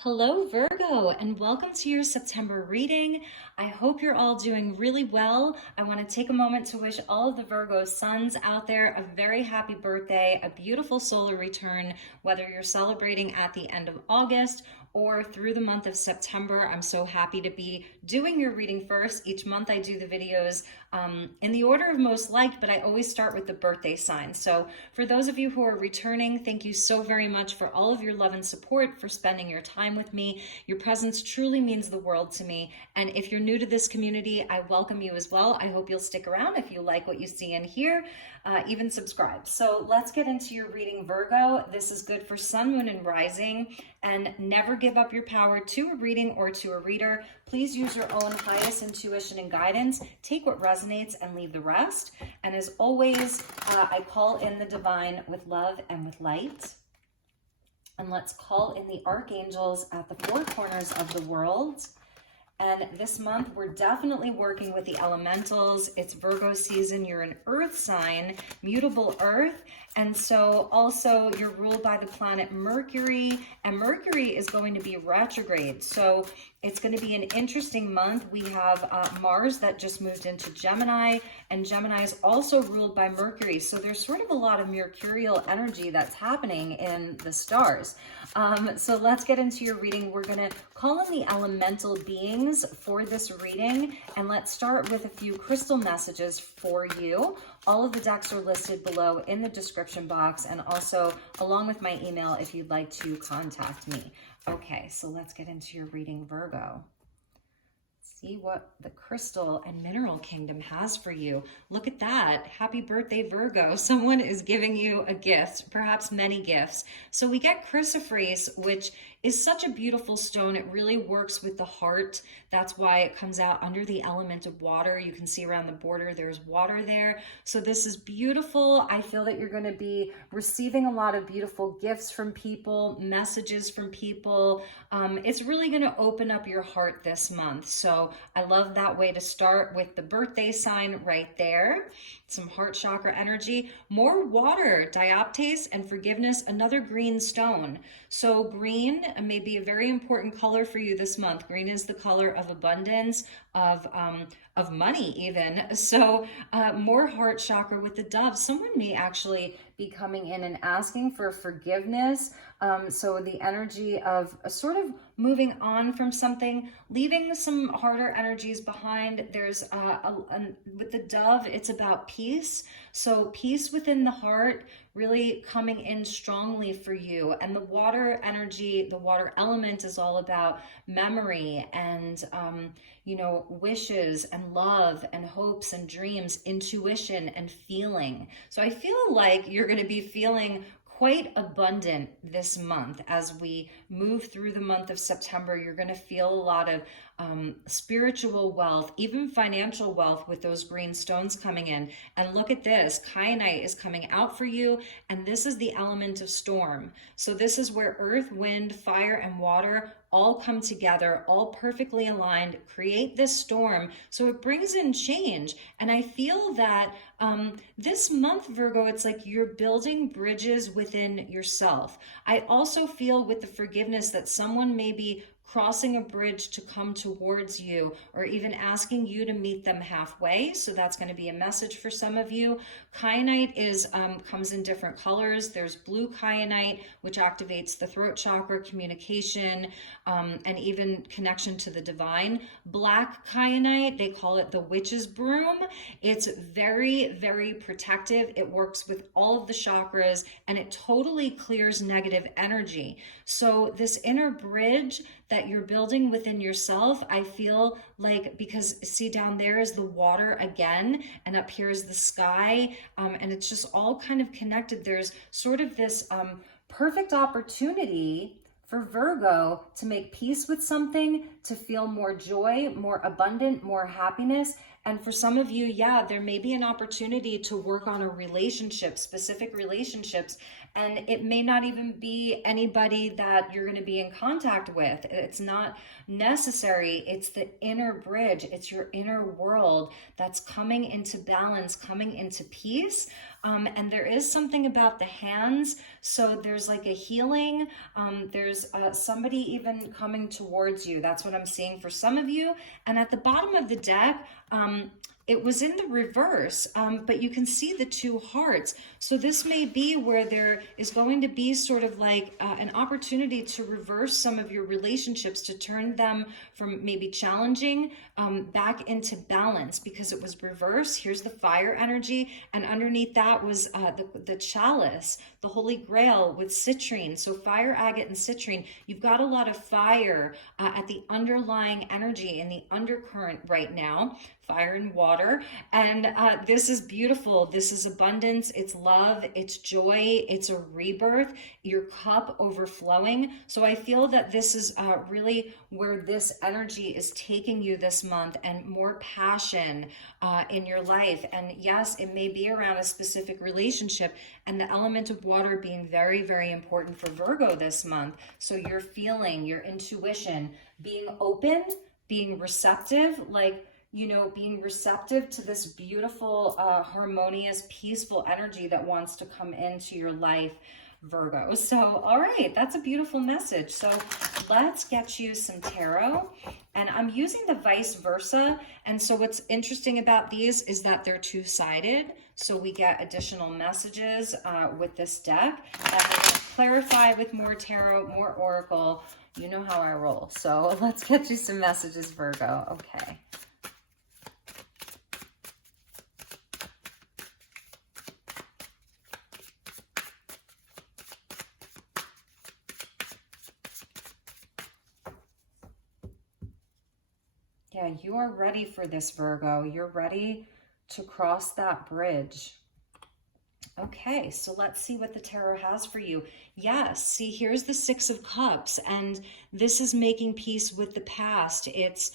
Hello, Virgo, and welcome to your September reading. I hope you're all doing really well. I want to take a moment to wish all of the Virgo suns out there a very happy birthday, a beautiful solar return, whether you're celebrating at the end of August or through the month of September. I'm so happy to be doing your reading first. Each month I do the videos in the order of most liked, but I always start with the birthday sign. So for those of you who are returning, thank you so very much for all of your love and support, for spending your time with me. Your presence truly means the world to me. And if you're new to this community, I welcome you as well. I hope you'll stick around if you like what you see and hear, even subscribe. So let's get into your reading, Virgo. This is good for sun, moon, and rising. And never give up your power to a reading or to a reader. Please use your own highest intuition and guidance. Take what resonates and leave the rest. And as always, I call in the divine with love and with light. And let's call in the archangels at the four corners of the world. And this month, we're definitely working with the elementals. It's Virgo season. You're an earth sign, mutable earth. And so also you're ruled by the planet Mercury, and Mercury is going to be retrograde. So it's going to be an interesting month. We have Mars that just moved into Gemini, and Gemini is also ruled by Mercury. So there's sort of a lot of mercurial energy that's happening in the stars. So let's get into your reading. We're going to call in the elemental beings for this reading, and let's start with a few crystal messages for you. All of the decks are listed below in the description box, and also along with my email if you'd like to contact me. Okay, so let's get into your reading, Virgo. See what the crystal and mineral kingdom has for you. Look at that. Happy birthday, Virgo. Someone is giving you a gift, perhaps many gifts. So we get chrysoprase, which is such a beautiful stone. It really works with the heart. That's why it comes out under the element of water. You can see around the border, there's water there. So this is beautiful. I feel that you're going to be receiving a lot of beautiful gifts from people, messages from people. It's really going to open up your heart this month. So I love that way to start with the birthday sign right there. Some heart chakra energy, more water, dioptase and forgiveness, another green stone. So green may be a very important color for you this month. Green is the color of abundance, of money even. So more heart chakra with the dove. Someone may actually be coming in and asking for forgiveness. So the energy of sort of moving on from something, leaving some harder energies behind. There's with the dove, it's about peace. So peace within the heart really coming in strongly for you. And the water energy, the water element is all about memory and, wishes and love and hopes and dreams, intuition and feeling. So I feel like you're going to be feeling quite abundant this month. As we move through the month of September, you're going to feel a lot of spiritual wealth, even financial wealth with those green stones coming in. And look at this, Kyanite is coming out for you, and this is the element of storm. So this is where earth, wind, fire, and water all come together, all perfectly aligned, create this storm. So it brings in change. And I feel that this month, Virgo, it's like you're building bridges within yourself. I also feel with the forgiveness that someone may be crossing a bridge to come towards you, or even asking you to meet them halfway. So that's going to be a message for some of you. Kyanite is comes in different colors. There's blue kyanite, which activates the throat chakra, communication, and even connection to the divine. Black kyanite, they call it the witch's broom. It's very, very protective. It works with all of the chakras, and it totally clears negative energy. So this inner bridge that you're building within yourself, I feel like, because see down there is the water again, and up here is the sky, and it's just all kind of connected. There's sort of this perfect opportunity for Virgo to make peace with something, to feel more joy, more abundant, more happiness. And for some of you, yeah, there may be an opportunity to work on a relationship, specific relationships, And it may not even be anybody that you're going to be in contact with. It's not necessary. It's the inner bridge. It's your inner world that's coming into balance, coming into peace. And there is something about the hands. So there's like a healing. There's somebody even coming towards you. That's what I'm seeing for some of you. And at the bottom of the deck, it was in the reverse, but you can see the two hearts. So this may be where there is going to be sort of like an opportunity to reverse some of your relationships, to turn them from maybe challenging back into balance, because it was reverse. Here's the fire energy, and underneath that was the chalice, the Holy Grail with citrine. So fire, agate, and citrine. You've got a lot of fire at the underlying energy in the undercurrent right now. Fire and water. And this is beautiful. This is abundance. It's love. It's joy. It's a rebirth. Your cup overflowing. So I feel that this is really where this energy is taking you this month, and more passion in your life. And yes, it may be around a specific relationship, and the element of water being very, very important for Virgo this month. So your feeling, your intuition, being open, being receptive, like, you know, being receptive to this beautiful, harmonious, peaceful energy that wants to come into your life, Virgo. So, all right, that's a beautiful message. So let's get you some tarot. And I'm using the vice versa. And so what's interesting about these is that they're two-sided. So we get additional messages with this deck. And I'm going to clarify with more tarot, more oracle. You know how I roll. So let's get you some messages, Virgo. Okay. Yeah, you are ready for this, Virgo. You're ready to cross that bridge. Okay, so let's see what the tarot has for you. Yes, see, here's the Six of Cups, and this is making peace with the past. It's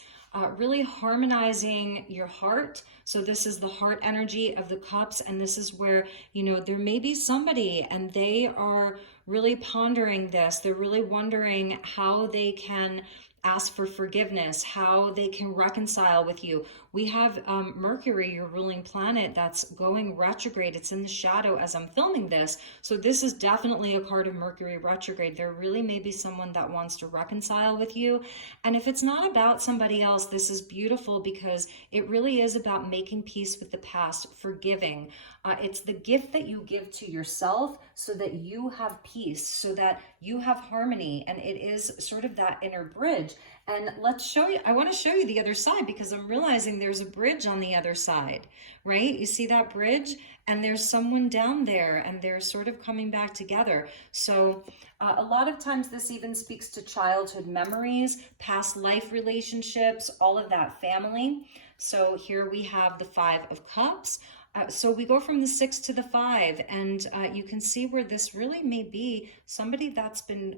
really harmonizing your heart. So this is the heart energy of the cups, and this is where, you know, there may be somebody and they are really pondering this. They're really wondering how they can ask for forgiveness, how they can reconcile with you. We have Mercury, your ruling planet, that's going retrograde. It's in the shadow as I'm filming this. So this is definitely a card of Mercury retrograde. There really may be someone that wants to reconcile with you. And if it's not about somebody else, this is beautiful because it really is about making peace with the past, forgiving. It's the gift that you give to yourself so that you have peace, so that you have harmony. And it is sort of that inner bridge. And let's show you, I want to show you the other side because I'm realizing there's a bridge on the other side, right? You see that bridge? And there's someone down there and they're sort of coming back together. So a lot of times this even speaks to childhood memories, past life relationships, all of that family. So here we have the Five of Cups. So we go from the 6 to the 5, and you can see where this really may be somebody that's been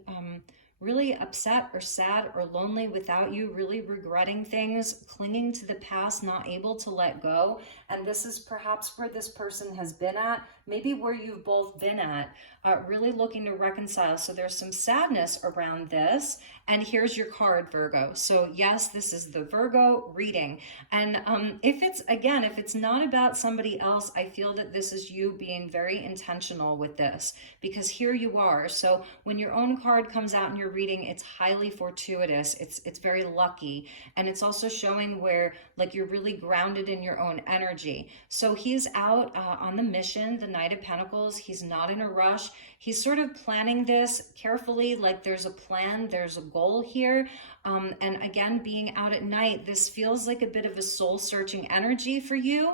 really upset or sad or lonely without you, really regretting things, clinging to the past, not able to let go. And this is perhaps where this person has been at, maybe where you've both been at, really looking to reconcile. So there's some sadness around this. And here's your card, Virgo. So yes, this is the Virgo reading. And if it's not about somebody else, I feel that this is you being very intentional with this, because here you are. So when your own card comes out in your reading, it's highly fortuitous. It's very lucky. And it's also showing where like you're really grounded in your own energy. So he's out on the mission, the Knight of Pentacles. He's not in a rush. He's sort of planning this carefully, like there's a plan, there's a goal here. And again, being out at night, this feels like a bit of a soul-searching energy for you.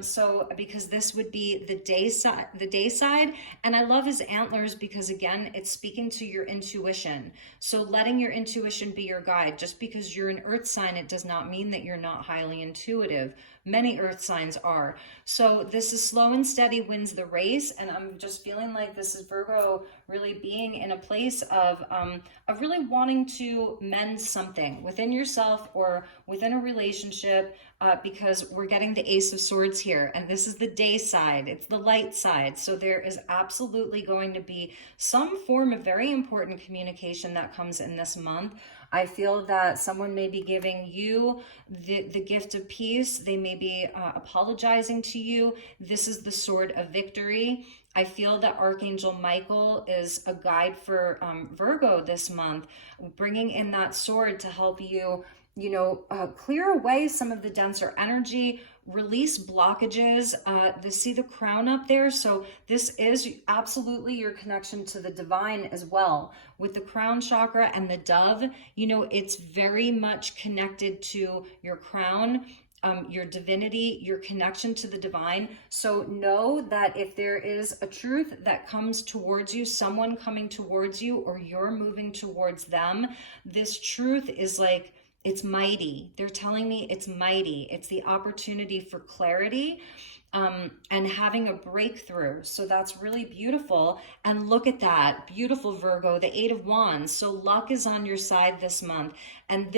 So because this would be the day side, and I love his antlers because again, it's speaking to your intuition. So letting your intuition be your guide. Just because you're an earth sign, it does not mean that you're not highly intuitive. many earth signs are. So this is slow and steady wins the race. And I'm just feeling like this is Virgo really being in a place of really wanting to mend something within yourself or within a relationship, because we're getting the Ace of Swords here, and this is the day side, it's the light side. So there is absolutely going to be some form of very important communication that comes in this month. I feel that someone may be giving you the gift of peace. They may be apologizing to you. This is the sword of victory. I feel that Archangel Michael is a guide for Virgo this month, bringing in that sword to help you, clear away some of the denser energy, release blockages. See the crown up there? So this is absolutely your connection to the divine as well. With the crown chakra and the dove, it's very much connected to your crown, your divinity, your connection to the divine. So know that if there is a truth that comes towards you, someone coming towards you, or you're moving towards them, this truth is like, it's mighty. They're telling me it's mighty. It's the opportunity for clarity and having a breakthrough. So that's really beautiful. And look at that, beautiful Virgo, the 8 of Wands. So luck is on your side this month. And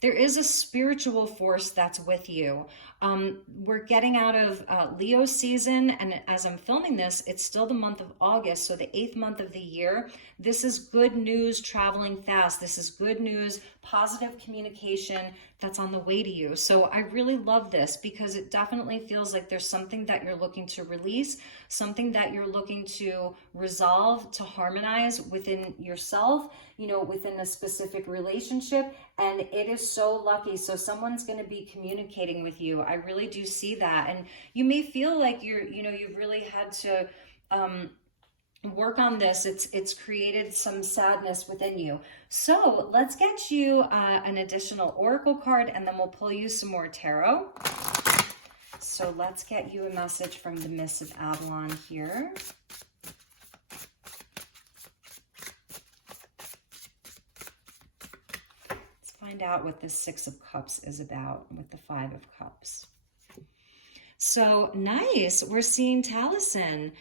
there is a spiritual force that's with you. We're getting out of Leo season, and as I'm filming this, it's still the month of August, so the 8th month of the year. This is good news traveling fast. This is good news, positive communication that's on the way to you. So I really love this because it definitely feels like there's something that you're looking to release, something that you're looking to resolve, to harmonize within yourself, within a specific relationship. And it is so lucky. So someone's going to be communicating with you. I really do see that. And you may feel like you've really had to work on this. It's created some sadness within you. So let's get you an additional oracle card, and then we'll pull you some more tarot. So let's get you a message from the Miss of Avalon here. Find out what the 6 of Cups is about with the 5 of Cups. So nice. We're seeing Taliesin,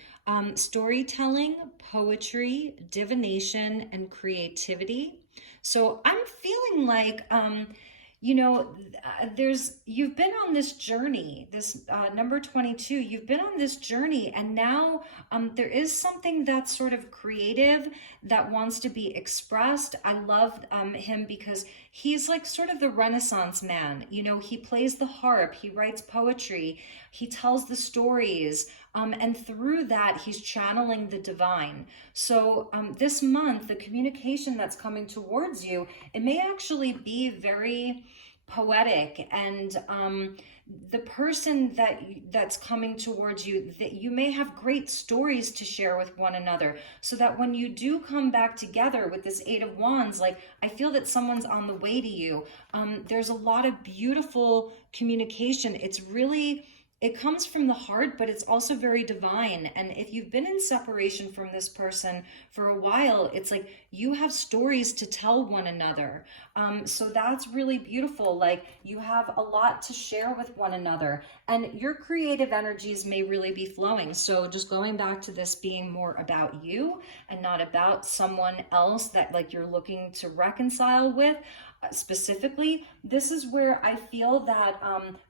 storytelling, poetry, divination, and creativity. So I'm feeling like, you've been on this journey, this number 22, you've been on this journey, and now there is something that's sort of creative that wants to be expressed. I love him because he's like sort of the Renaissance man. He plays the harp, he writes poetry, he tells the stories, and through that, he's channeling the divine. So this month, the communication that's coming towards you, it may actually be very poetic, and the person that's coming towards you, that you may have great stories to share with one another, so that when you do come back together with this 8 of Wands, like, I feel that someone's on the way to you. There's a lot of beautiful communication. It comes from the heart, but it's also very divine. And if you've been in separation from this person for a while, it's like you have stories to tell one another. So that's really beautiful. Like, you have a lot to share with one another, and your creative energies may really be flowing. So just going back to this being more about you and not about someone else that like you're looking to reconcile with. Specifically, this is where I feel that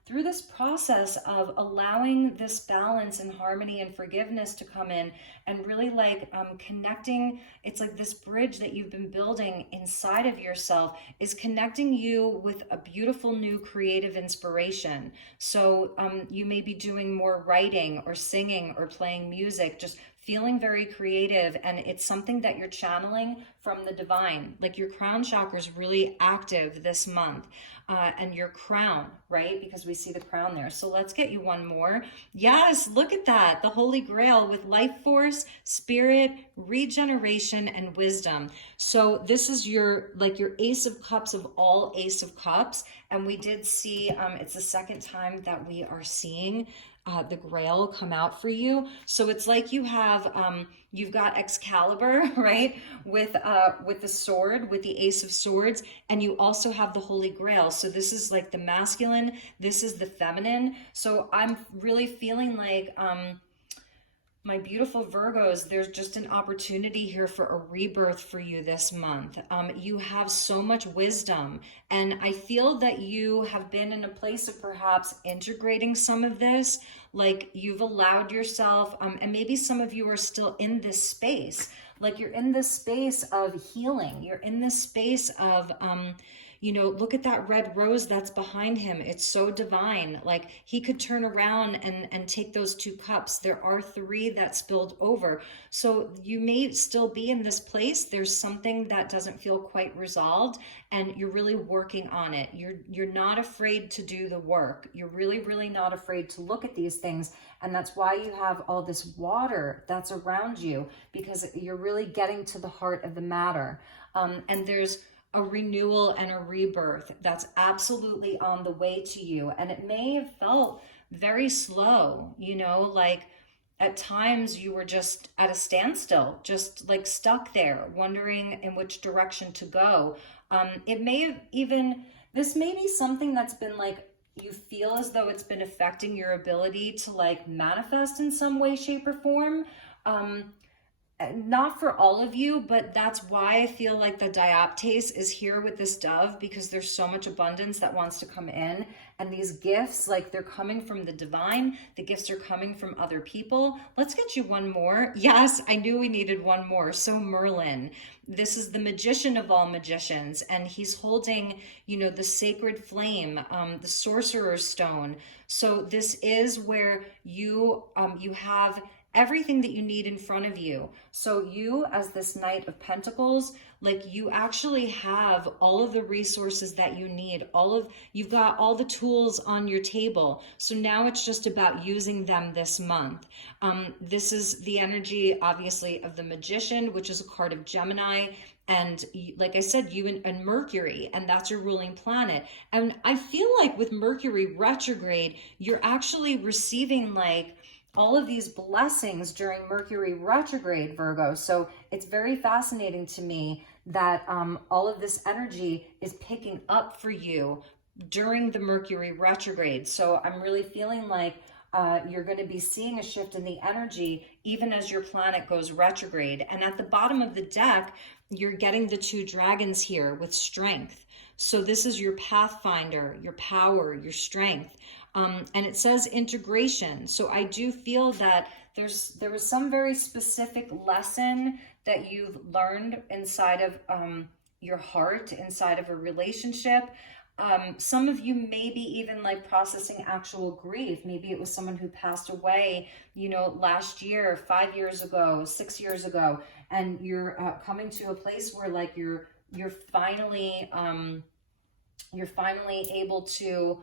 through this process of allowing this balance and harmony and forgiveness to come in, and really like connecting, it's like this bridge that you've been building inside of yourself is connecting you with a beautiful new creative inspiration. So you may be doing more writing or singing or playing music, just feeling very creative, and it's something that you're channeling from the divine. Like, your crown chakra is really active this month, and your crown, right? Because we see the crown there. So let's get you one more. Yes, look at that. The Holy Grail with life force, spirit, regeneration, and wisdom. So this is your Ace of Cups of all Ace of Cups. And we did see, it's the second time that we are seeing the Grail come out for you. So it's like you have, you've got Excalibur, right? With the sword, with the Ace of Swords, and you also have the Holy Grail. So this is like the masculine, this is the feminine. So I'm really feeling like, my beautiful Virgos, there's just an opportunity here for a rebirth for you this month. You have so much wisdom, and I feel that you have been in a place of perhaps integrating some of this, like you've allowed yourself, and maybe some of you are still in this space, like you're in this space of healing. You're in this space of, you know, look at that red rose that's behind him. It's so divine. Like he could turn around and take those 2 cups. There are 3 that spilled over. So you may still be in this place. There's something that doesn't feel quite resolved, and you're really working on it. You're not afraid to do the work. You're really, really not afraid to look at these things. And that's why you have all this water that's around you, because you're really getting to the heart of the matter. And there's a renewal and a rebirth that's absolutely on the way to you. And it may have felt very slow, you know, like at times you were just at a standstill, just like stuck there, wondering in which direction to go. It may have even, this may be something that's been like, you feel as though it's been affecting your ability to like manifest in some way, shape, or form. Not for all of you, but that's why I feel like the dioptase is here with this dove, because there's so much abundance that wants to come in. And these gifts, like they're coming from the divine. The gifts are coming from other people. Let's get you one more. Yes, I knew we needed one more. So Merlin, this is the magician of all magicians, and he's holding, you know, the sacred flame, the sorcerer's stone. So this is where you have everything that you need in front of you. So you, as this Knight of Pentacles, like you actually have all of the resources that you need. You've got all the tools on your table. So now it's just about using them this month. This is the energy, obviously, of the Magician, which is a card of Gemini. And like I said, you and Mercury, and that's your ruling planet. And I feel like with Mercury retrograde, you're actually receiving like all of these blessings during Mercury retrograde, Virgo. So it's very fascinating to me that all of this energy is picking up for you during the Mercury retrograde. So I'm really feeling like you're going to be seeing a shift in the energy even as your planet goes retrograde. And at the bottom of the deck, you're getting the 2 dragons here with strength. So this is your pathfinder, your power, your strength. And it says integration. So I do feel that there was some very specific lesson that you've learned inside of your heart, inside of a relationship. Some of you may be even like processing actual grief. Maybe it was someone who passed away, you know, last year, 5 years ago, 6 years ago, and you're coming to a place where like you're finally able to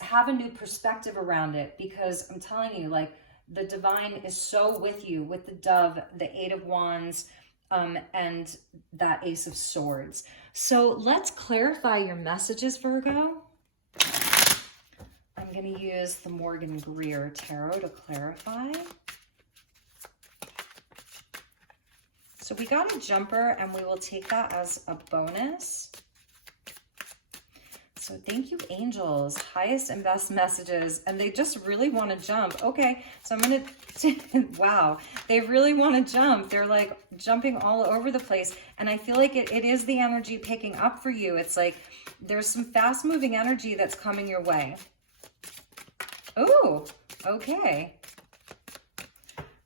have a new perspective around it, because I'm telling you, like the divine is so with you, with the dove, the 8 of Wands, and that Ace of Swords. So let's clarify your messages, Virgo. I'm going to use the Morgan Greer Tarot to clarify. So we got a jumper, and we will take that as a bonus. So thank you, angels, highest and best messages. And they just really want to jump. Okay, so I'm going to, wow, they really want to jump. They're like jumping all over the place. And I feel like it is the energy picking up for you. It's like there's some fast moving energy that's coming your way. Oh, okay.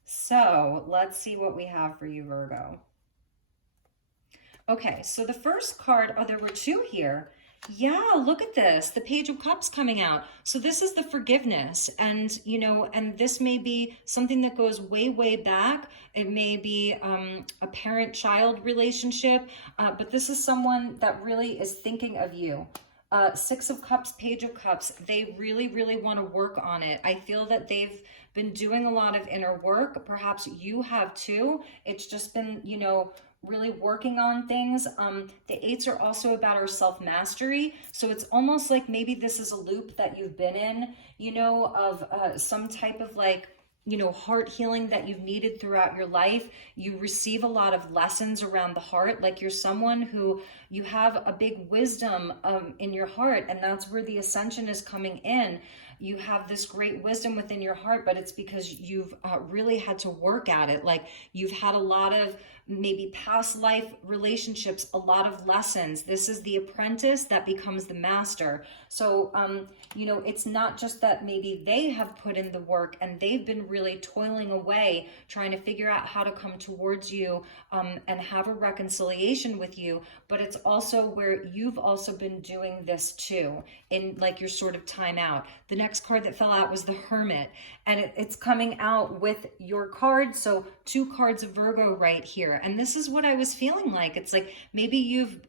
So let's see what we have for you, Virgo. Okay, so the first card, oh, there were 2 here. Yeah, look at this, the Page of Cups coming out. So this is the forgiveness, and you know, and this may be something that goes way, way back. It may be a parent-child relationship, but this is someone that really is thinking of you. 6 of Cups, Page of Cups, they really, really want to work on it. I feel that they've been doing a lot of inner work. Perhaps you have too. It's just been, you know, really working on things. The eights are also about our self-mastery. So it's almost like maybe this is a loop that you've been in, you know, of some type of like, you know, heart healing that you've needed throughout your life. You receive a lot of lessons around the heart. Like you're someone who you have a big wisdom in your heart, and that's where the ascension is coming in. You have this great wisdom within your heart, but it's because you've really had to work at it. Like you've had a lot of maybe past life relationships, a lot of lessons. This is the apprentice that becomes the master. So, you know, it's not just that maybe they have put in the work and they've been really toiling away, trying to figure out how to come towards you and have a reconciliation with you, but it's also where you've also been doing this too, in like your sort of time out. The next card that fell out was the Hermit, and it's coming out with your card. So 2 cards of Virgo right here. And this is what I was feeling like. It's like maybe you've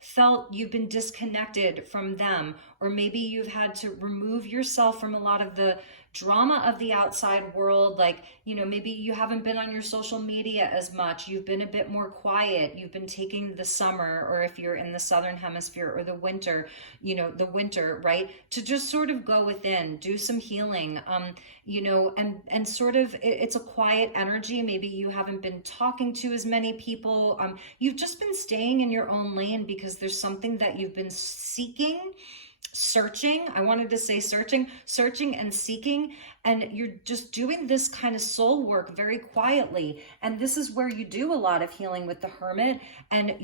felt you've been disconnected from them, or maybe you've had to remove yourself from a lot of the drama of the outside world. Like, you know, maybe you haven't been on your social media as much. You've been a bit more quiet. You've been taking the summer, or if you're in the southern hemisphere, or the winter, you know, the winter, right? To just sort of go within, do some healing, you know, and sort of, it's a quiet energy. Maybe you haven't been talking to as many people. You've just been staying in your own lane because there's something that you've been seeking, searching. I wanted to say searching and seeking, and you're just doing this kind of soul work very quietly. And this is where you do a lot of healing with the Hermit. And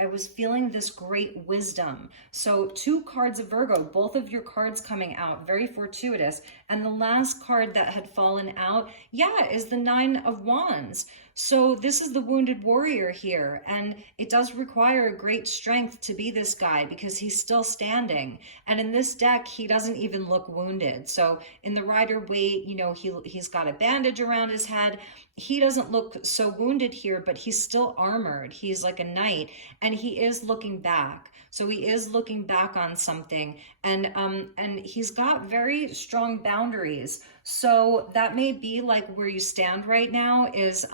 I was feeling this great wisdom. So 2 cards of Virgo, both of your cards coming out, very fortuitous. And the last card that had fallen out, yeah, is the 9 of Wands. So this is the wounded warrior here, and it does require a great strength to be this guy because he's still standing. And in this deck, he doesn't even look wounded. So in the Rider-Waite, you know, he's got a bandage around his head. He doesn't look so wounded here, but he's still armored. He's like a knight, and he is looking back. So he is looking back on something, and he's got very strong boundaries. So that may be like where you stand right now is,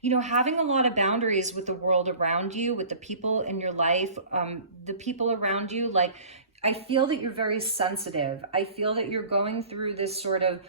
you know, having a lot of boundaries with the world around you, with the people in your life, the people around you. Like, I feel that you're very sensitive. I feel that you're going through this sort of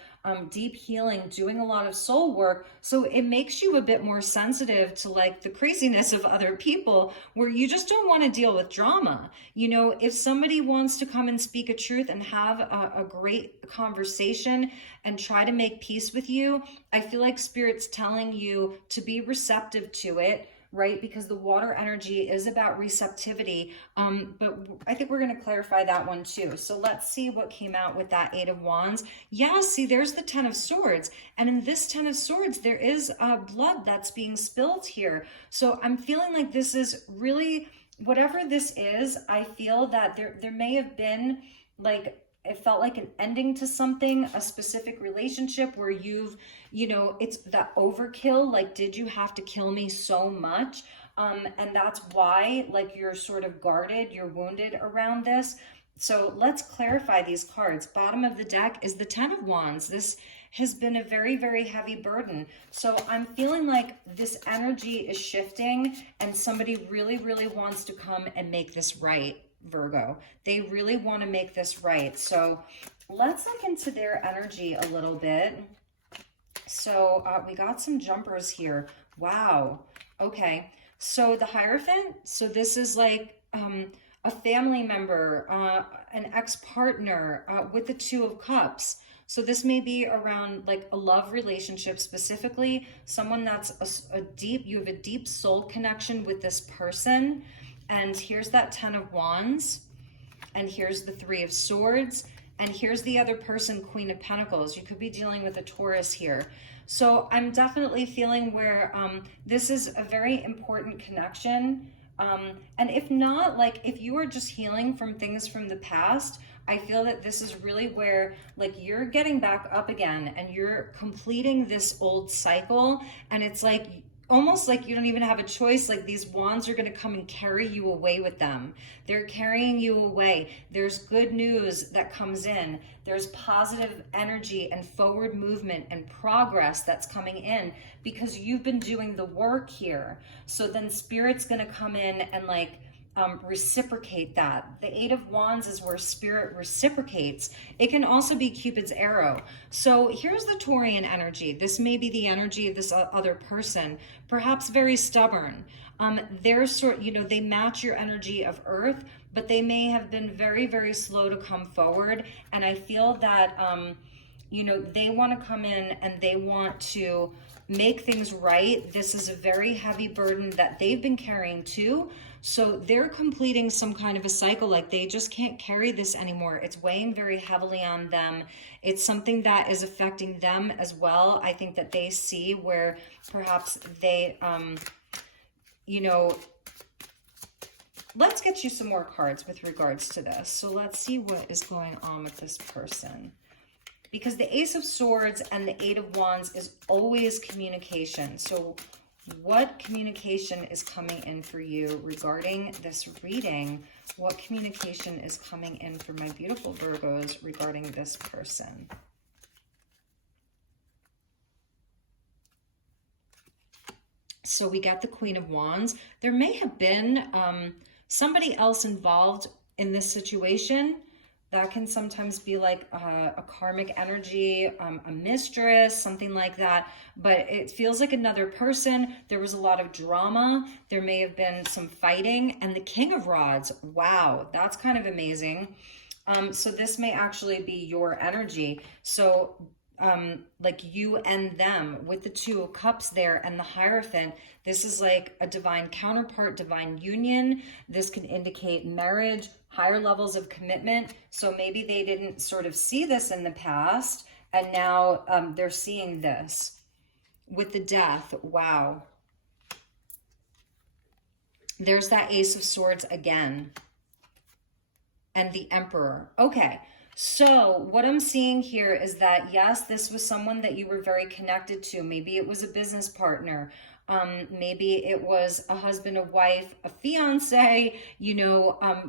deep healing, doing a lot of soul work. So it makes you a bit more sensitive to like the craziness of other people, where you just don't want to deal with drama. You know, if somebody wants to come and speak a truth and have a great conversation and try to make peace with you, I feel like Spirit's telling you to be receptive to it, right? Because the water energy is about receptivity. But I think we're going to clarify that one too. So let's see what came out with that 8 of Wands. Yeah, see, there's the 10 of Swords. And in this 10 of Swords, there is blood that's being spilled here. So I'm feeling like this is really, whatever this is, I feel that there may have been like, it felt like an ending to something, a specific relationship where you've, you know, it's that overkill. Like, did you have to kill me so much? And that's why, like, you're sort of guarded, you're wounded around this. So let's clarify these cards. Bottom of the deck is the 10 of Wands. This has been a very, very heavy burden. So I'm feeling like this energy is shifting, and somebody really, really wants to come and make this right. Virgo, they really want to make this right. So let's look into their energy a little bit. So we got some jumpers here. Wow. Okay. So the Hierophant. So this is like a family member, an ex-partner with the 2 of Cups. So this may be around like a love relationship, specifically someone that's you have a deep soul connection with this person. And here's that 10 of Wands, and here's the 3 of Swords, and here's the other person, Queen of Pentacles. You could be dealing with a Taurus here. So I'm definitely feeling where this is a very important connection. And if not, like if you are just healing from things from the past, I feel that this is really where like you're getting back up again and you're completing this old cycle. And it's like almost like you don't even have a choice. Like these wands are going to come and carry you away with them. They're carrying you away. There's good news that comes in. There's positive energy and forward movement and progress that's coming in because you've been doing the work here. So then Spirit's going to come in and like reciprocate that. The Eight of Wands is where Spirit reciprocates. It can also be Cupid's arrow. So here's the Taurian energy. This may be the energy of this other person, perhaps very stubborn. They're they match your energy of Earth, but they may have been very, very slow to come forward. And I feel that, they want to come in and they want to make things right. This is a very heavy burden that they've been carrying too. So they're completing some kind of a cycle, like they just can't carry this anymore. It's weighing very heavily on them. It's something that is affecting them as well. I think that they see where perhaps they, let's get you some more cards with regards to this. So let's see what is going on with this person. Because the Ace of Swords and the Eight of Wands is always communication. So what communication is coming in for you regarding this reading? What communication is coming in for my beautiful Virgos regarding this person? So we got the Queen of Wands. There may have been somebody else involved in this situation. That can sometimes be like a karmic energy, a mistress, something like that. But it feels like another person. There was a lot of drama. There may have been some fighting. And the King of Rods, wow, that's kind of amazing. So this may actually be your energy. So like you and them with the Two of Cups there and the Hierophant, this is like a divine counterpart, divine union. This can indicate marriage, higher levels of commitment. So maybe they didn't sort of see this in the past, and now they're seeing this with the Death. Wow. There's that Ace of Swords again. And the Emperor. Okay. So what I'm seeing here is that, yes, this was someone that you were very connected to. Maybe it was a business partner. Maybe it was a husband, a wife, a fiance,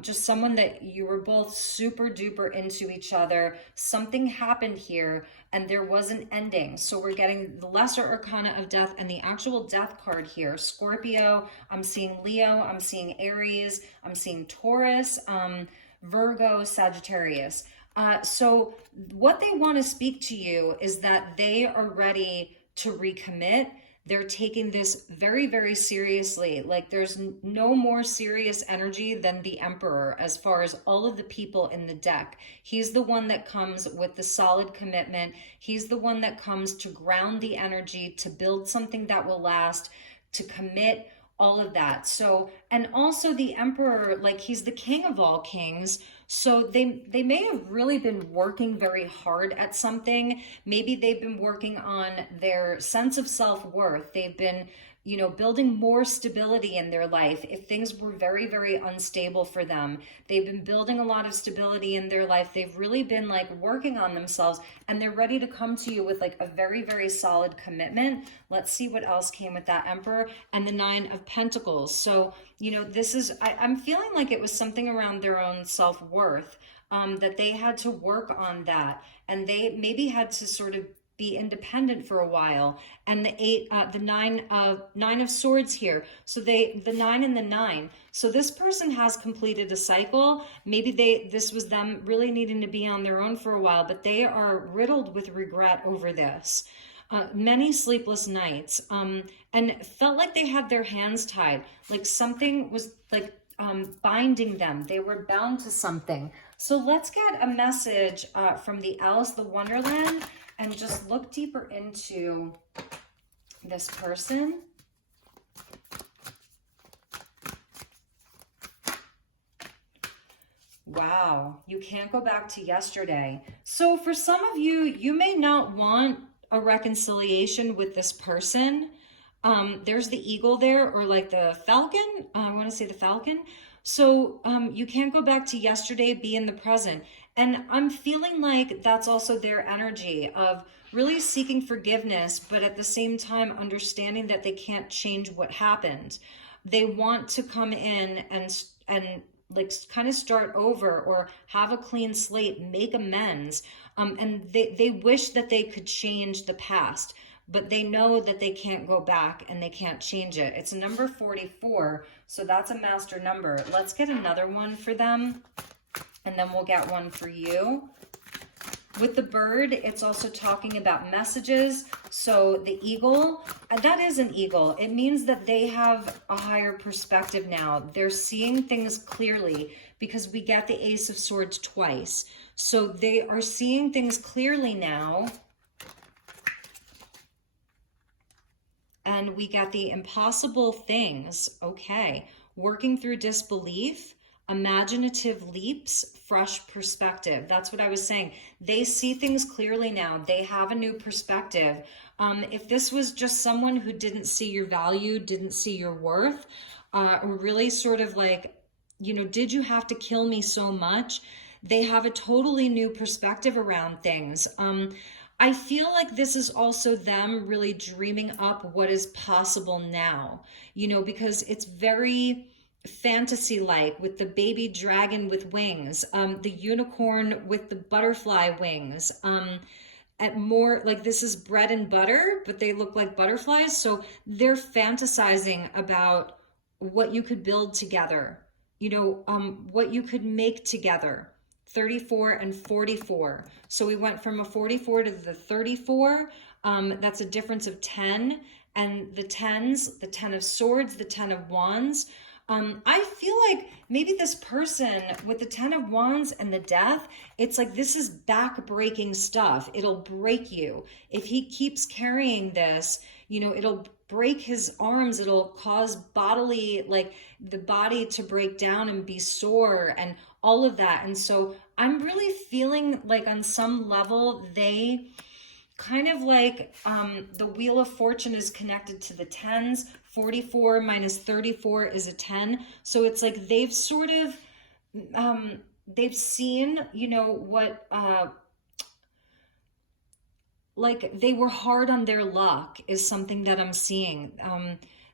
just someone that you were both super duper into each other. Something happened here and there was an ending. So we're getting the Lesser Arcana of Death and the actual Death card here. Scorpio, I'm seeing Leo, I'm seeing Aries, I'm seeing Taurus, Virgo, Sagittarius. So what they want to speak to you is that they are ready to recommit. They're taking this very, very seriously. Like there's no more serious energy than the Emperor as far as all of the people in the deck. He's the one that comes with the solid commitment. He's the one that comes to ground the energy, to build something that will last, to commit, all of that. So, and also the Emperor, like he's the king of all kings. So they may have really been working very hard at something. Maybe they've been working on their sense of self-worth. They've been, building more stability in their life. If things were very, very unstable for them, they've been building a lot of stability in their life. They've really been like working on themselves, and they're ready to come to you with like a very, very solid commitment. Let's see what else came with that Emperor and the Nine of Pentacles. So, this is, I'm feeling like it was something around their own self-worth, that they had to work on that, and they maybe had to sort of be independent for a while. And the Nine of Swords here. So the 9 and the 9. So this person has completed a cycle. Maybe this was them really needing to be on their own for a while, but they are riddled with regret over this. Many sleepless nights, and felt like they had their hands tied, like something was like binding them. They were bound to something. So let's get a message from the Alice the Wonderland and just look deeper into this person. Wow, you can't go back to yesterday. So for some of you, you may not want a reconciliation with this person. There's the eagle there, or like the falcon. I want to say the falcon. So you can't go back to yesterday, be in the present. And I'm feeling like that's also their energy of really seeking forgiveness, but at the same time understanding that they can't change what happened. They want to come in and like kind of start over or have a clean slate, make amends. And they wish that they could change the past, but they know that they can't go back and they can't change it. It's number 44, so that's a master number. Let's get another one for them, and then we'll get one for you. With the bird, it's also talking about messages. So the eagle, that is an eagle. It means that they have a higher perspective now. They're seeing things clearly because we get the Ace of Swords twice. So they are seeing things clearly now. And we got the impossible things. Okay. Working through disbelief, imaginative leaps, fresh perspective. That's what I was saying. They see things clearly now. They have a new perspective. If this was just someone who didn't see your value, didn't see your worth, or really sort of like, you know, did you have to kill me so much? They have a totally new perspective around things. I feel like this is also them really dreaming up what is possible now, you know, because it's very fantasy-like with the baby dragon with wings, the unicorn with the butterfly wings, at more like this is bread and butter, but they look like butterflies. So they're fantasizing about what you could build together, you know, what you could make together. 34 and 44. So we went from a 44 to the 34. That's a difference of 10. And the 10s, the 10 of swords, the 10 of wands. I feel like maybe this person with the 10 of wands and the death, it's like this is back-breaking stuff. It'll break you. If he keeps carrying this, you know, it'll break his arms. It'll cause bodily, like the body to break down and be sore and all of that. And so I'm really feeling like on some level, they kind of like the Wheel of Fortune is connected to the 10s. 44 minus 34 is a 10. So it's like they've sort of, they've seen, you know, what, like they were hard on their luck is something that I'm seeing.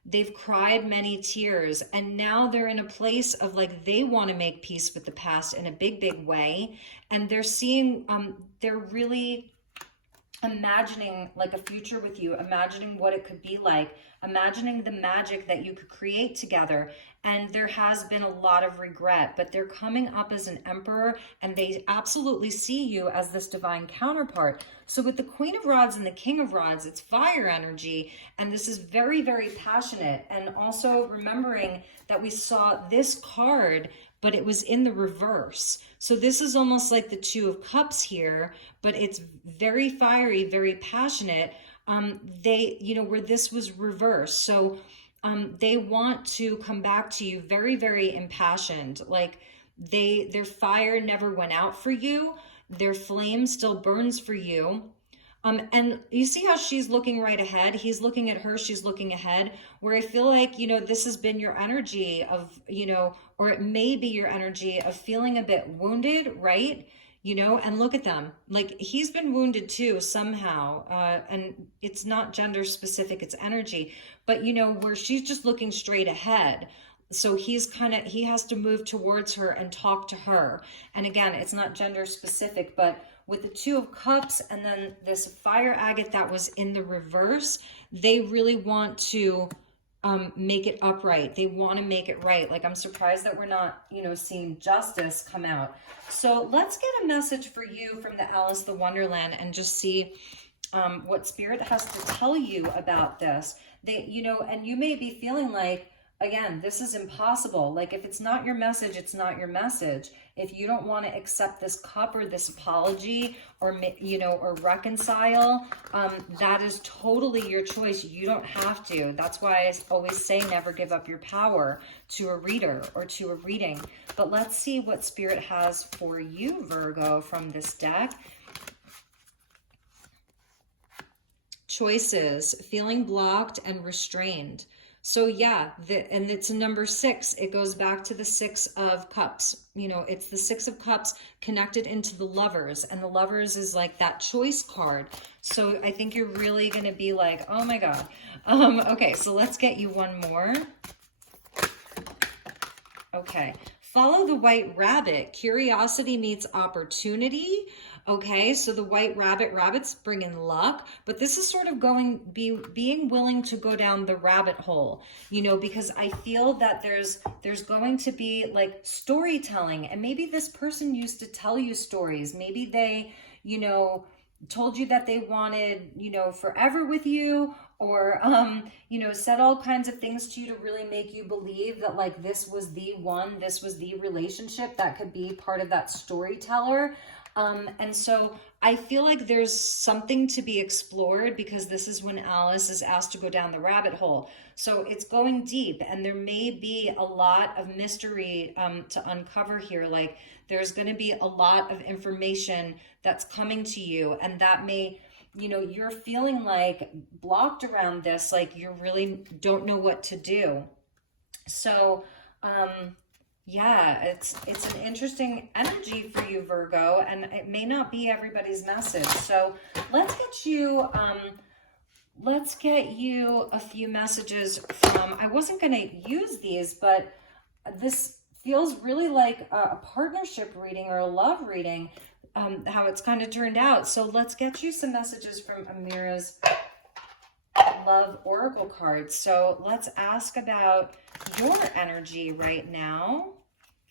They've cried many tears, and now they're in a place of like they want to make peace with the past in a big, big way. And they're seeing, they're really imagining like a future with you, imagining what it could be like, imagining the magic that you could create together. And there has been a lot of regret, but they're coming up as an emperor, and they absolutely see you as this divine counterpart. So with the Queen of Rods and the King of Rods, it's fire energy, and this is very, very passionate. And also remembering that we saw this card, but it was in the reverse. So this is almost like the Two of Cups here, but it's very fiery, very passionate. They, you know, where this was reversed. So they want to come back to you very, very impassioned. Like their fire never went out for you. Their flame still burns for you. And you see how she's looking right ahead. He's looking at her. She's looking ahead, where I feel like, you know, this has been your energy of, you know, or it may be your energy of feeling a bit wounded, right? You know, and look at them. Like he's been wounded too somehow. And it's not gender specific, it's energy. But, you know, where she's just looking straight ahead. So he's kind of, he has to move towards her and talk to her. And again, it's not gender specific, but with the Two of Cups and then this fire agate that was in the reverse, they really want to make it upright. They want to make it right. Like, I'm surprised that we're not, you know, seeing justice come out. So let's get a message for you from the Alice the Wonderland and just see what Spirit has to tell you about this. They, you know, and you may be feeling like, again, this is impossible. Like if it's not your message, it's not your message. If you don't want to accept this cup or this apology or, you know, or reconcile, that is totally your choice. You don't have to. That's why I always say never give up your power to a reader or to a reading. But let's see what Spirit has for you, Virgo, from this deck. Choices, feeling blocked and restrained. So yeah, and it's a number 6. It goes back to the 6 of cups. You know, it's the 6 of cups connected into the lovers, and the lovers is like that choice card. So I think you're really going to be like, oh my God. Okay, so let's get you one more. Okay. Follow the white rabbit. Curiosity meets opportunity. Okay, so the white rabbit's bringing luck, but this is sort of being willing to go down the rabbit hole, you know, because I feel that there's going to be like storytelling, and maybe this person used to tell you stories. Maybe they, you know, told you that they wanted, you know, forever with you, or you know, said all kinds of things to you to really make you believe that like this was the one, this was the relationship that could be part of that storyteller. And so I feel like there's something to be explored, because this is when Alice is asked to go down the rabbit hole. So it's going deep, and there may be a lot of mystery to uncover here. Like there's going to be a lot of information that's coming to you, and that may, you know, you're feeling like blocked around this, like you really don't know what to do. So, yeah, it's an interesting energy for you, Virgo, and it may not be everybody's message. So let's get you a few messages from, I wasn't going to use these, but this feels really like a partnership reading or a love reading, how it's kind of turned out. So let's get you some messages from Amira's love oracle cards. So let's ask about your energy right now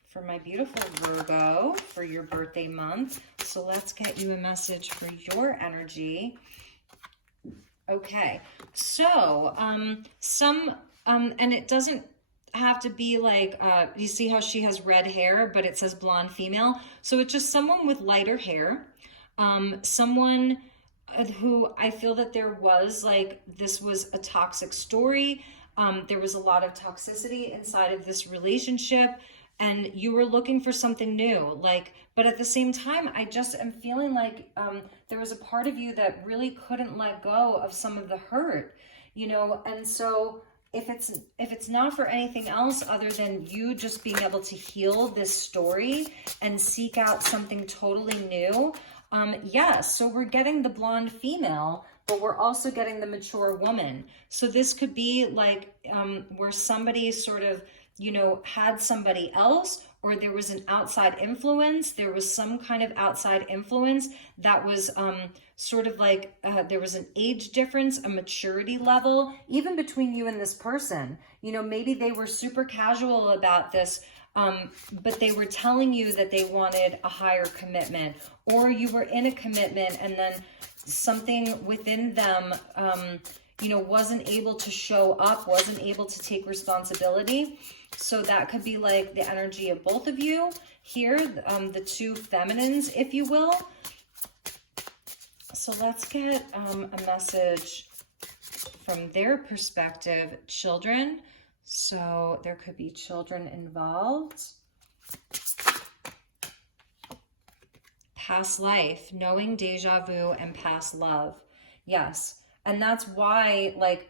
for my beautiful Virgo for your birthday month. So let's get you a message for your energy. Okay, so and it doesn't have to be like, you see how she has red hair, but it says blonde female. So it's just someone with lighter hair, someone who I feel that there was like, this was a toxic story. There was a lot of toxicity inside of this relationship, and you were looking for something new, like, but at the same time, I just am feeling like there was a part of you that really couldn't let go of some of the hurt, you know. And so if it's not for anything else other than you just being able to heal this story and seek out something totally new, yes, so we're getting the blonde female, but we're also getting the mature woman. So this could be like where somebody sort of, you know, had somebody else, or there was an outside influence. There was some kind of outside influence that was sort of like there was an age difference, a maturity level, even between you and this person. You know, maybe they were super casual about this, but they were telling you that they wanted a higher commitment, or you were in a commitment and then something within them, you know, wasn't able to show up, wasn't able to take responsibility. So that could be like the energy of both of you here, the two feminines, if you will. So let's get a message from their perspective, children. So there could be children involved. Past life, knowing deja vu and past love. Yes. And that's why, like,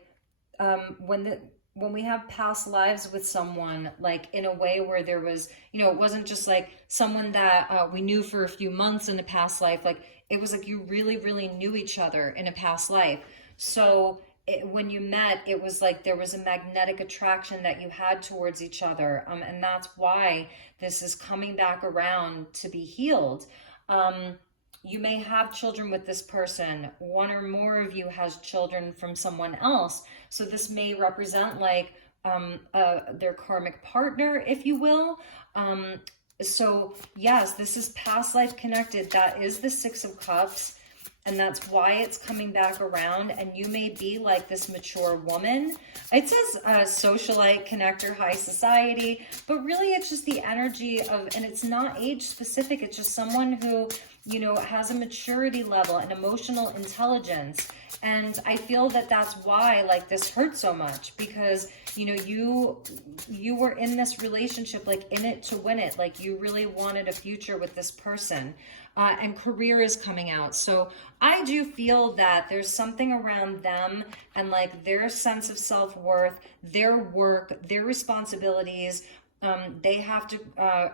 when we have past lives with someone, like in a way where there was, you know, it wasn't just like someone that we knew for a few months in a past life. Like it was like you really, really knew each other in a past life. So when you met, it was like there was a magnetic attraction that you had towards each other. And that's why this is coming back around to be healed. You may have children with this person. One or more of you has children from someone else. So this may represent like their karmic partner, if you will. So yes, this is past life connected. That is the 6 of Cups. And that's why it's coming back around. And you may be like this mature woman. It says socialite, connector, high society. But really it's just the energy of, and it's not age specific. It's just someone who you know, has a maturity level and emotional intelligence. And I feel that that's why, like, this hurt so much, because, you know, you were in this relationship, like, in it to win it. Like, you really wanted a future with this person. And career is coming out. So I do feel that there's something around them and, like, their sense of self-worth, their work, their responsibilities. They have to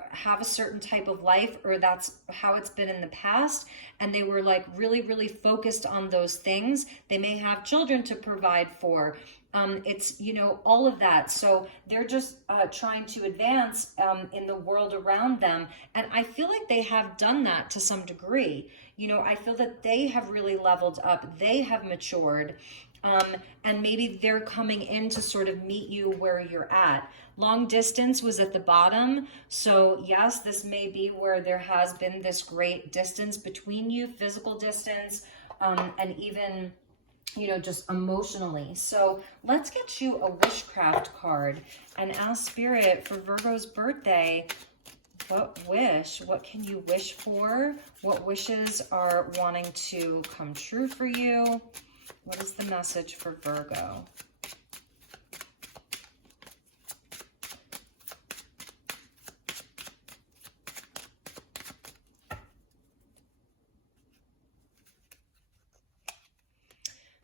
have a certain type of life, or that's how it's been in the past. And they were, like, really, really focused on those things. They may have children to provide for. It's, you know, all of that. So they're just trying to advance in the world around them. And I feel like they have done that to some degree. You know, I feel that they have really leveled up. They have matured. And maybe they're coming in to sort of meet you where you're at. Long distance was at the bottom. So yes, this may be where there has been this great distance between you, physical distance, and even, you know, just emotionally. So let's get you a Wishcraft card and ask Spirit for Virgo's birthday. What can you wish for? What wishes are wanting to come true for you? What is the message for Virgo?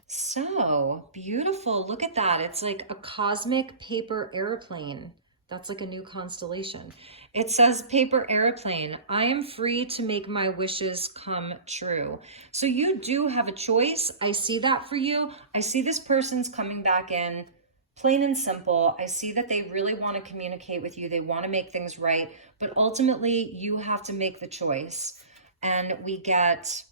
So beautiful. Look at that. It's like a cosmic paper airplane. That's like a new constellation. It says paper airplane. I am free to make my wishes come true. So you do have a choice. I see that for you. I see this person's coming back in, plain and simple. I see that they really want to communicate with you. They want to make things right, but ultimately you have to make the choice. And we get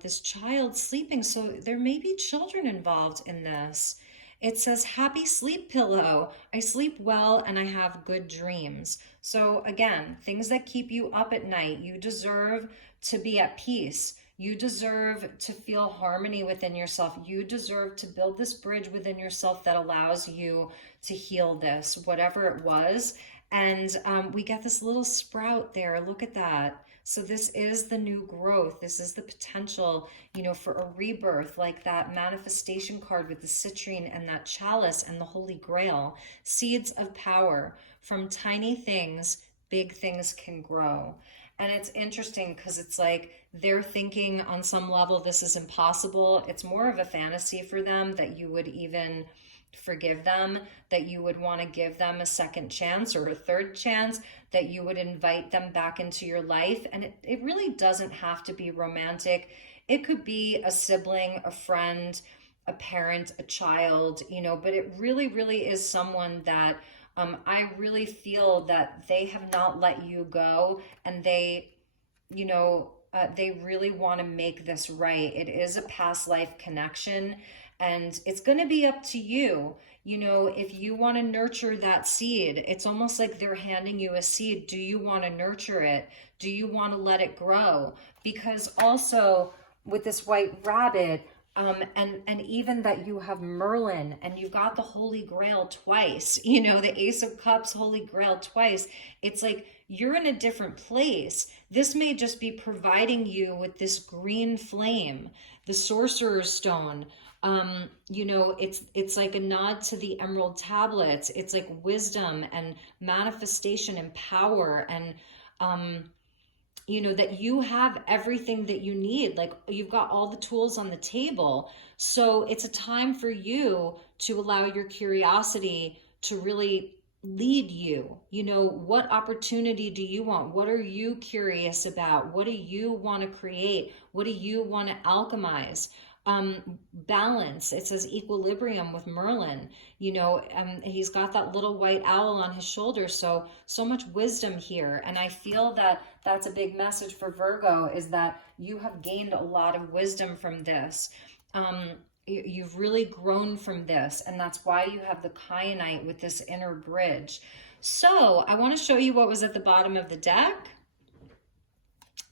this child sleeping. So there may be children involved in this. It says, happy sleep pillow. I sleep well and I have good dreams. So again, things that keep you up at night. You deserve to be at peace. You deserve to feel harmony within yourself. You deserve to build this bridge within yourself that allows you to heal this, whatever it was. And we get this little sprout there. Look at that. So this is the new growth. This is the potential, you know, for a rebirth, like that manifestation card with the citrine and that chalice and the Holy Grail. Seeds of power. From tiny things, big things can grow. And it's interesting because it's like they're thinking on some level this is impossible. It's more of a fantasy for them that you would even forgive them, that you would want to give them a second chance or a third chance, that you would invite them back into your life. And it really doesn't have to be romantic. It could be a sibling, a friend, a parent, a child, you know, but it really, really is someone that I really feel that they have not let you go, and they, you know, they really want to make this right. It is a past life connection. And it's going to be up to you. You know, if you want to nurture that seed, it's almost like they're handing you a seed. Do you want to nurture it? Do you want to let it grow? Because also with this white rabbit, and even that you have Merlin and you've got the Holy Grail twice, you know, the Ace of Cups, Holy Grail twice. It's like you're in a different place. This may just be providing you with this green flame, the Sorcerer's Stone. You know, it's like a nod to the Emerald Tablets. It's like wisdom and manifestation and power, and you know, that you have everything that you need. Like, you've got all the tools on the table. So it's a time for you to allow your curiosity to really lead you. You know, what opportunity do you want? What are you curious about? What do you want to create? What do you want to alchemize? Balance. It says equilibrium with Merlin. You know, he's got that little white owl on his shoulder. So much wisdom here. And I feel that that's a big message for Virgo, is that you have gained a lot of wisdom from this. You've really grown from this. And that's why you have the Kyanite with this inner bridge. So I want to show you what was at the bottom of the deck.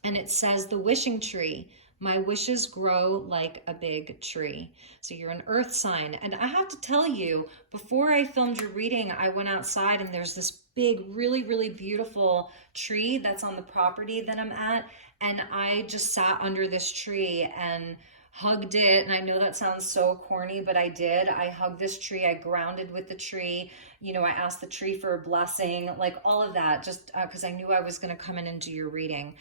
And it says the wishing tree. My wishes grow like a big tree. So you're an earth sign. And I have to tell you, before I filmed your reading, I went outside and there's this big, really, really beautiful tree that's on the property that I'm at. And I just sat under this tree and hugged it. And I know that sounds so corny, but I did. I hugged this tree. I grounded with the tree. You know, I asked the tree for a blessing, like all of that, just because I knew I was going to come in and do your reading.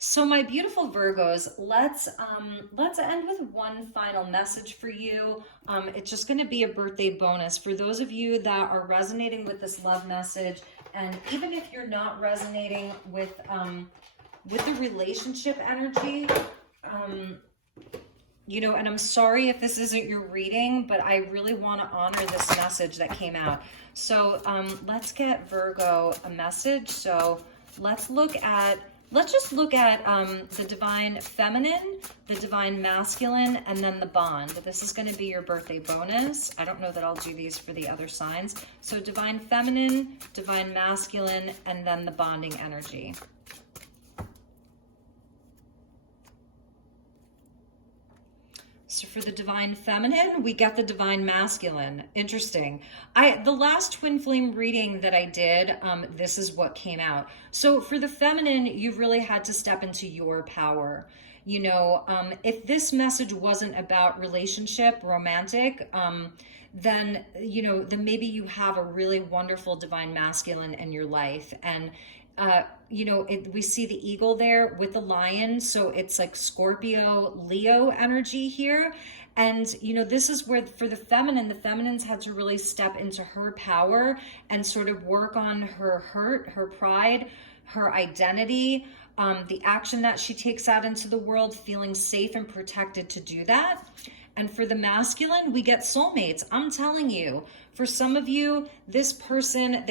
So my beautiful Virgos, let's end with one final message for you. It's just going to be a birthday bonus for those of you that are resonating with this love message, and even if you're not resonating with the relationship energy, you know, and I'm sorry if this isn't your reading, but I really want to honor this message that came out. So let's get Virgo a message. So let's just look at the divine feminine, the divine masculine, and then the bond. This is going to be your birthday bonus. I don't know that I'll do these for the other signs. So divine feminine, divine masculine, and then the bonding energy. So for the divine feminine, we get the divine masculine. Interesting. The last twin flame reading that I did, this is what came out. So for the feminine, you really had to step into your power. You know, if this message wasn't about relationship, romantic, then, you know, then maybe you have a really wonderful divine masculine in your life. And you know, we see the eagle there with the lion. So it's like Scorpio, Leo energy here. And, you know, this is where for the feminines had to really step into her power and sort of work on her hurt, her pride, her identity, the action that she takes out into the world, feeling safe and protected to do that. And for the masculine, we get soulmates. I'm telling you, for some of you, this person,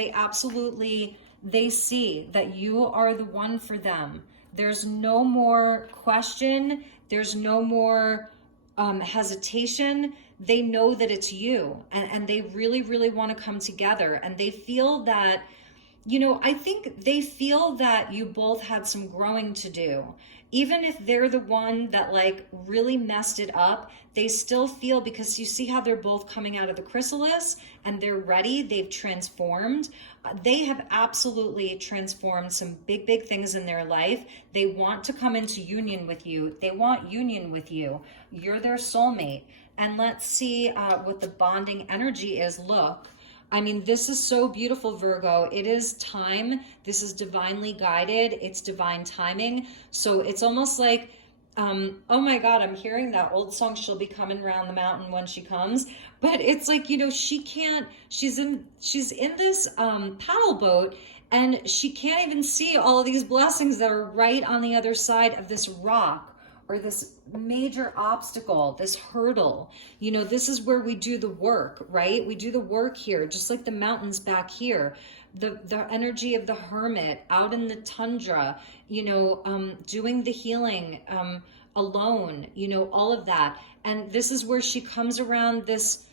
they see that you are the one for them. There's no more question. There's no more hesitation. They know that it's you, and they really, really want to come together. And they feel that, you know, I think they feel that you both had some growing to do. Even if they're the one that like really messed it up, they still feel, because you see how they're both coming out of the chrysalis and they're ready, they've transformed. They have absolutely transformed some big, big things in their life. They want to come into union with you. They want union with you. You're their soulmate. And let's see what the bonding energy is. Look. I mean, this is so beautiful, Virgo. It is time. This is divinely guided. It's divine timing. So it's almost like, oh my God, I'm hearing that old song, She'll Be Coming Round the Mountain When She Comes. But it's like, you know, she's in this paddle boat, and she can't even see all of these blessings that are right on the other side of this rock, or this major obstacle, this hurdle. You know, this is where we do the work, right? We do the work here, just like the mountains back here. The energy of the hermit out in the tundra, you know, doing the healing alone, you know, all of that. And this is where she comes around this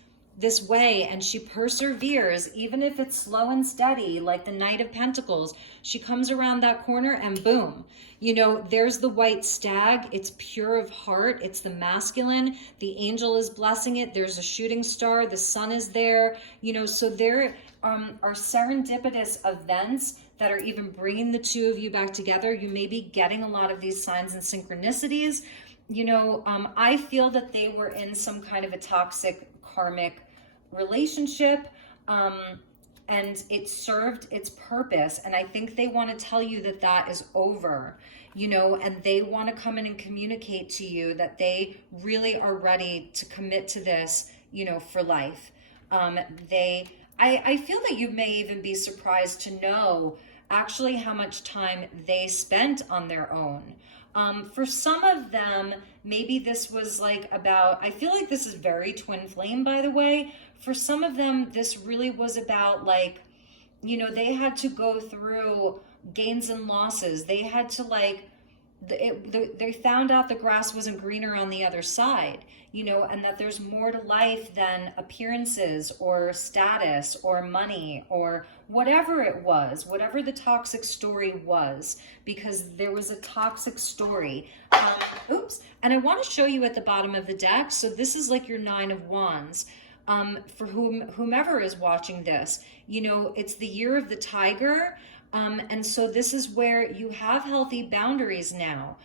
way, and she perseveres, even if it's slow and steady, like the Knight of Pentacles. She comes around that corner and boom, you know, there's the white stag. It's pure of heart. It's the masculine. The angel is blessing it. There's a shooting star. The sun is there, you know, so there are serendipitous events that are even bringing the two of you back together. You may be getting a lot of these signs and synchronicities. You know, I feel that they were in some kind of a toxic karmic relationship, and it served its purpose. And I think they want to tell you that that is over, you know, and they want to come in and communicate to you that they really are ready to commit to this, you know, for life. I feel that you may even be surprised to know actually how much time they spent on their own. For some of them, maybe this was like about, I feel like this is very twin flame, by the way. For some of them, this really was about like, you know, they had to go through gains and losses. They had to like, they found out the grass wasn't greener on the other side, you know, and that there's more to life than appearances or status or money or whatever it was, whatever the toxic story was, because there was a toxic story. Oops. And I want to show you at the bottom of the deck. So this is like your 9 of Wands. for whomever is watching this. You know, it's the year of the tiger. And so this is where you have healthy boundaries now.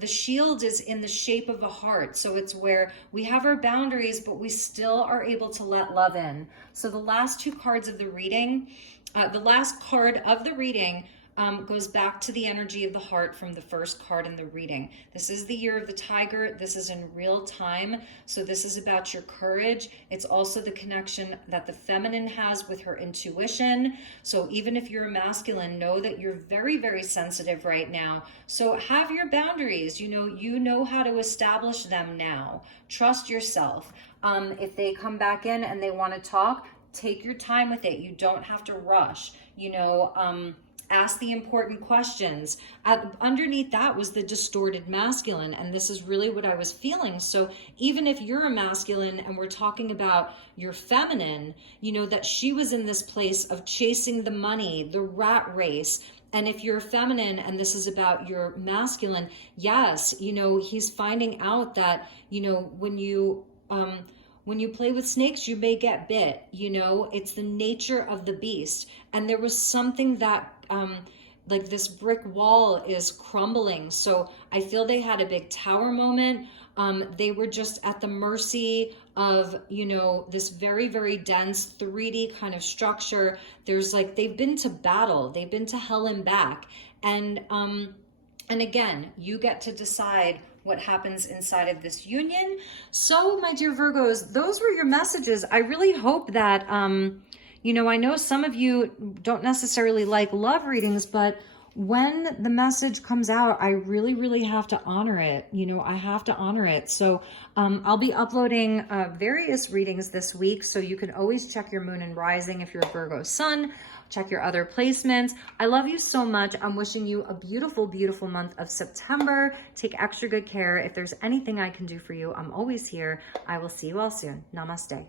The shield is in the shape of a heart. So it's where we have our boundaries, but we still are able to let love in. So the last two cards of the reading, the last card of the reading goes back to the energy of the heart from the first card in the reading. This is the year of the tiger. This is in real time. So this is about your courage. It's also the connection that the feminine has with her intuition. So even if you're a masculine, know that you're very, very sensitive right now. So have your boundaries. You know how to establish them now. Trust yourself. If they come back in and they want to talk, take your time with it. You don't have to rush. Ask the important questions. Underneath that was the distorted masculine, and this is really what I was feeling. So even if you're a masculine and we're talking about your feminine, you know that she was in this place of chasing the money, the rat race. And if you're feminine and this is about your masculine, yes, he's finding out that, when you play with snakes, you may get bit, it's the nature of the beast. And there was something that, like this brick wall is crumbling. So I feel they had a big tower moment. They were just at the mercy of, this very, very dense 3D kind of structure. There's they've been to battle, they've been to hell and back. And again, you get to decide what happens inside of this union. So my dear Virgos, those were your messages. I really hope that, I know some of you don't necessarily like love readings, but when the message comes out, I really, really have to honor it. I have to honor it. So I'll be uploading various readings this week. So you can always check your moon and rising if you're a Virgo sun. Check your other placements. I love you so much. I'm wishing you a beautiful, beautiful month of September. Take extra good care. If there's anything I can do for you, I'm always here. I will see you all soon. Namaste.